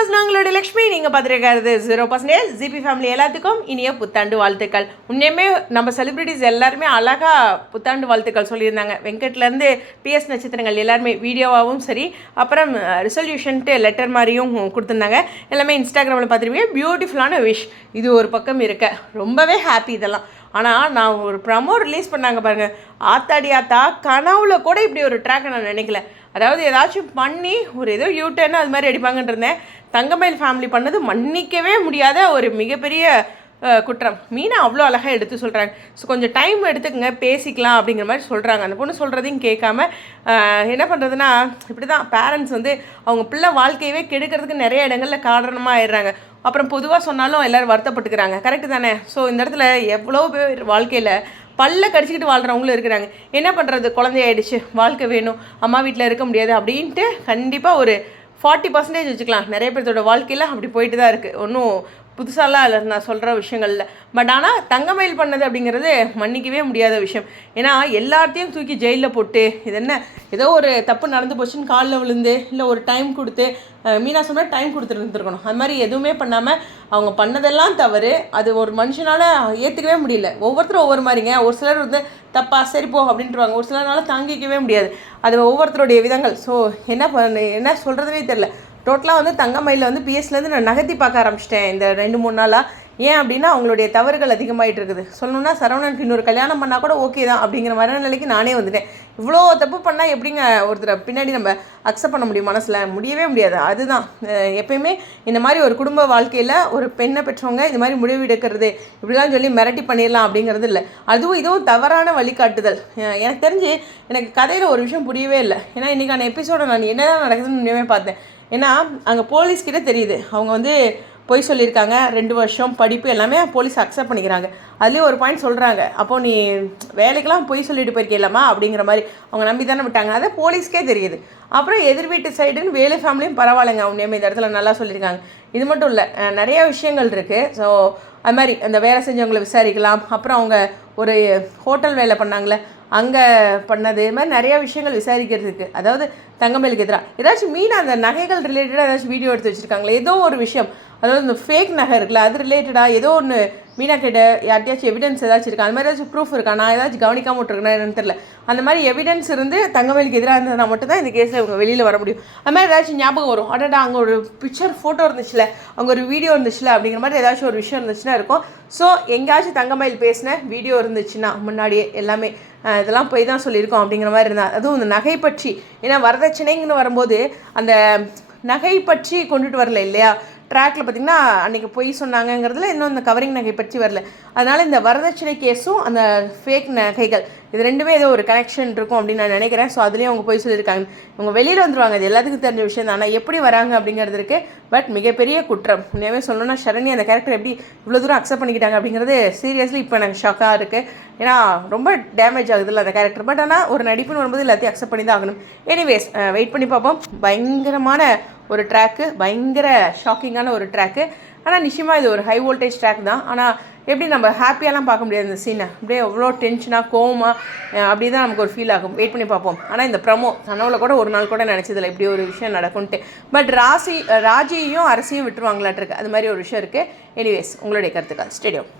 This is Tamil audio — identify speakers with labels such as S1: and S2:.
S1: வியூவர்ஸ் நாங்களோட லக்ஷ்மி நீங்கள் பார்த்துருக்கிறது ஜீரோ பர்சன்டேஜ் ஜிபி ஃபேமிலி எல்லாத்துக்கும் இனிய புத்தாண்டு வாழ்த்துக்கள். உண்மையுமே நம்ம செலிப்ரிட்டிஸ் எல்லாருமே அழகாக புத்தாண்டு வாழ்த்துக்கள் சொல்லியிருந்தாங்க. வெங்கட்லேருந்து பிஎஸ் நட்சத்திரங்கள் எல்லாருமே வீடியோவாகவும் சரி அப்புறம் ரிசல்யூஷன்ட்டு லெட்டர் மாதிரியும் கொடுத்துருந்தாங்க. எல்லாமே இன்ஸ்டாகிராமில் பார்த்துருப்பீங்க. பியூட்டிஃபுல்லான விஷ் இது ஒரு பக்கம் இருக்க. ரொம்பவே ஹாப்பி இதெல்லாம். ஆனால் நான் ஒரு ப்ரமோ ரிலீஸ் பண்ணாங்க பாருங்கள் ஆத்தாடி ஆத்தா கனவுல கூட இப்படி ஒரு ட்ராக்கை நான் நினைக்கல. அதாவது ஏதாச்சும் பண்ணி ஒரு ஏதோ யூட்டர்னு அது மாதிரி அடிப்பாங்கன்னு இருந்தேன். தங்கமயில் ஃபேமிலி பண்ணது மன்னிக்கவே முடியாத ஒரு மிகப்பெரிய குற்றம். மீனா அவ்வளோ அழகாக எடுத்து சொல்கிறாங்க ஸோ கொஞ்சம் டைம் எடுத்துக்கங்க பேசிக்கலாம் அப்படிங்கிற மாதிரி சொல்கிறாங்க அந்த பொண்ணு சொல்கிறதையும் கேட்காம என்ன பண்ணுறதுன்னா இப்படி தான் பேரண்ட்ஸ் வந்து அவங்க பிள்ளை வாழ்க்கையவே கெடுக்கிறதுக்கு நிறைய இடங்களில் காரணமாக ஆயிடுறாங்க. அப்புறம் பொதுவாக சொன்னாலும் எல்லோரும் வருத்தப்பட்டுக்கிறாங்க. கரெக்டு தானே? ஸோ இந்த இடத்துல எவ்வளோ பேர் வாழ்க்கையில் பல்ல கடிச்சிக்கிட்டு வாழ்கிறவங்களும் இருக்கிறாங்க. என்ன பண்ணுறது குழந்தையாயிடுச்சு. வாழ்க்கை வேணும். அம்மா வீட்டில் இருக்க முடியாது அப்படின்ட்டு கண்டிப்பாக ஒரு ஃபார்ட்டி பர்சன்டேஜ் வச்சுக்கலாம். நிறைய பேர்த்தோட வாழ்க்கையில் அப்படி போயிட்டு தான் இருக்குது ஒன்றும் புதுசாலாம் இல்லை நான் சொல்கிற விஷயங்களில் பட் ஆனால் தங்கமயில் பண்ணது அப்படிங்கிறது மன்னிக்கவே முடியாத விஷயம். ஏன்னா எல்லாத்தையும் தூக்கி ஜெயிலில் போட்டு இது என்ன ஏதோ ஒரு தப்பு நடந்து போச்சுன்னு காலில் விழுந்து இல்லை ஒரு டைம் கொடுத்து மீனா சொன்னால் டைம் கொடுத்துருந்துருக்கணும் அது மாதிரி எதுவுமே பண்ணாமல் அவங்க பண்ணதெல்லாம் தவறு. அது ஒரு மனுஷனால் ஏற்றுக்கவே முடியல. ஒவ்வொருத்தரும் ஒவ்வொரு மாதிரிங்க. ஒரு சிலர் வந்து தப்பா சரி போ அப்படின்ட்டுருவாங்க. ஒரு சிலர்னால தாங்கிக்கவே முடியாது. அது ஒவ்வொருத்தருடைய விதங்கள். ஸோ என்ன பண்ண என்ன சொல்கிறதுனே தெரில டோட்டலாக வந்து தங்கமயில வந்து பிஎஸ்லேருந்து நான் நகர்த்தி பார்க்க ஆரம்பிச்சிட்டேன். இந்த ரெண்டு மூணு நாளாக ஏன் அப்படின்னா அவங்களுடைய தவறுகள் அதிகமாகிட்டு இருக்குது. சொல்லணும்னா சரவணனுக்கு இன்னொரு கல்யாணம் பண்ணால் கூட ஓகே தான் அப்படிங்கிற மனநிலைக்கு நானே வந்துட்டேன். இவ்வளோ தப்பு பண்ணால் எப்படிங்க ஒருத்தரை பின்னாடி நம்ம அக்செப்ட் பண்ண முடியும் மனசில்? முடியவே முடியாது. அதுதான். எப்பயுமே இந்த மாதிரி ஒரு குடும்ப வாழ்க்கையில் ஒரு பெண்ணை பெற்றவங்க இந்த மாதிரி முடிவு எடுக்கிறது இப்படிலாம் சொல்லி மிரட்டி பண்ணிடலாம் அப்படிங்கிறது இல்லை. அதுவும் இதுவும் தவறான வழிகாட்டுதல். எனக்கு தெரிஞ்சு எனக்கு கதையில் ஒரு விஷயம் புரியவே இல்லை. ஏன்னா இன்றைக்கான எபிசோடை நான் என்னதான் நடக்குதுன்னு உண்மையுமே பார்த்தேன். ஏன்னா அங்கே போலீஸ்கிட்ட தெரியுது. அவங்க வந்து பொய் சொல்லியிருக்காங்க ரெண்டு வருஷம் படிப்பு எல்லாமே போலீஸ் அக்செப்ட் பண்ணிக்கிறாங்க. அதுலேயும் ஒரு பாயிண்ட் சொல்கிறாங்க அப்போது நீ வேலைக்கெல்லாம் பொய் சொல்லிட்டு போயிருக்கலாமா? அப்படிங்கிற மாதிரி அவங்க நம்பி தானே விட்டாங்க. அதை போலீஸ்க்கே தெரியுது. அப்புறம் எதிர் வீட்டு சைடுன்னு வேலு ஃபேமிலியும் பரவாயில்லைங்க. அவங்க இந்த இடத்துல நல்லா சொல்லியிருக்காங்க. இது மட்டும் இல்லை நிறைய விஷயங்கள் இருக்குது ஸோ அது மாதிரி அந்த வேலை செஞ்சவங்களை விசாரிக்கலாம். அப்புறம் அவங்க ஒரு ஹோட்டல் வேலை பண்ணாங்களே அங்கே பண்ணது. இது மாதிரி நிறைய விஷயங்கள் விசாரிக்கிறதுக்கு. அதாவது தங்கமேலுக்கு எதிராக ஏதாச்சும் மீன் அந்த நகைகள் ரிலேட்டடாக ஏதாச்சும் வீடியோ எடுத்து வச்சுருக்காங்களே? ஏதோ ஒரு விஷயம். அதாவது இந்த ஃபேக் நகை இருக்குல்ல அது ரிலேட்டடாக ஏதோ ஒன்று மீனா கிட்ட யார்ட்டையாச்சும் எவிடன்ஸ் ஏதாச்சும் இருக்கா? அந்த மாதிரி ஏதாச்சும் ப்ரூஃப் இருக்கா? நான் ஏதாச்சும் கவனிக்காம விட்டுருக்கேன் தெரில தெரியல. அந்த மாதிரி எவிடன்ஸ் இருந்து தங்கமேலுக்கு எதிராக இருந்ததுனா மட்டும் தான் இந்த கேஸில் இவங்க வெளியில் வர முடியும். அது மாதிரி ஏதாச்சும் ஞாபகம் வரும். அடடா அங்கே ஒரு பிக்சர் ஃபோட்டோ இருந்துச்சுல. அங்கே ஒரு வீடியோ இருந்துச்சுல அப்படிங்கிற மாதிரி ஏதாச்சும் ஒரு விஷயம் இருந்துச்சுன்னா இருக்கும். ஸோ எங்கேயாச்சும் தங்கமயில் பேசின வீடியோ இருந்துச்சுன்னா முன்னாடியே எல்லாமே இதெல்லாம் போய் தான் சொல்லியிருக்கோம் அப்படிங்கிற மாதிரி இருந்தால் அதுவும் இந்த நகை பற்றி. ஏன்னா வரதட்சணைங்கன்னு வரும்போது அந்த நகை பற்றி கொண்டுட்டு வரல இல்லையா? ட்ராக்ல பார்த்தீங்கன்னா அன்றைக்கி பொய் சொன்னாங்கங்கிறதுல இன்னும் இந்த கவரிங் நகை பற்றி வரல. அதனால் இந்த வரதட்சணை கேஸும் அந்த ஃபேக் நகைகள் இது ரெண்டுமே ஏதோ ஒரு கனெக்ஷன் இருக்கும் அப்படின்னு நான் நினைக்கிறேன். ஸோ அதுலேயும் அவங்க போய் சொல்லியிருக்காங்க. இவங்க வெளியில் வந்துருவாங்க. இது எல்லாத்துக்கும் தெரிஞ்ச விஷயம் தான். ஆனால் எப்படி வராங்க அப்படிங்கிறது இருக்கு. பட் மிகப்பெரிய குற்றம். உண்மையாகவே சொல்லணும்னா ஷரணி அந்த கேரக்டர் எப்படி இவ்வளோ தூரம் அக்செப்ட் பண்ணிக்கிட்டாங்க அப்படிங்கிறது சீரியஸ்லி இப்போ எனக்கு ஷாக்காக இருக்குது ஏன்னா ரொம்ப டேமேஜ் ஆகுதுல்ல அந்த கேரக்டர் பட் ஆனால் ஒரு நடிப்புன்னு வரும்போது எல்லாத்தையும் அக்செப்ட் பண்ணி தான் ஆகணும் எனிவேஸ் வெயிட் பண்ணி பார்ப்போம். பயங்கரமான ஒரு ட்ராக்கு பயங்கர ஷாக்கிங்கான ஒரு ட்ராக்கு ஆனால் நிச்சயமாக இது ஒரு ஹை வோல்டேஜ் ட்ராக் தான். ஆனால் எப்படி நம்ம ஹாப்பியாலாம் பார்க்க முடியாது இந்த சீனை அப்படியே எவ்வளோ டென்ஷனாக கோமா அப்படி தான் நமக்கு ஒரு ஃபீல் ஆகும். வெயிட் பண்ணி பார்ப்போம். ஆனால் இந்த ப்ரமோ கனவுல கூட ஒரு நாள் கூட நினச்சதில்ல. இப்படி ஒரு விஷயம் நடக்கும்ன்ட்டு பட் ராசி ராஜியையும் அரசியும் விட்டுருவாங்களாட்டிருக்கு அது மாதிரி ஒரு விஷயம் இருக்குது எனிவேஸ் உங்களுடைய கருத்துக்கள். ஸ்டேடியம்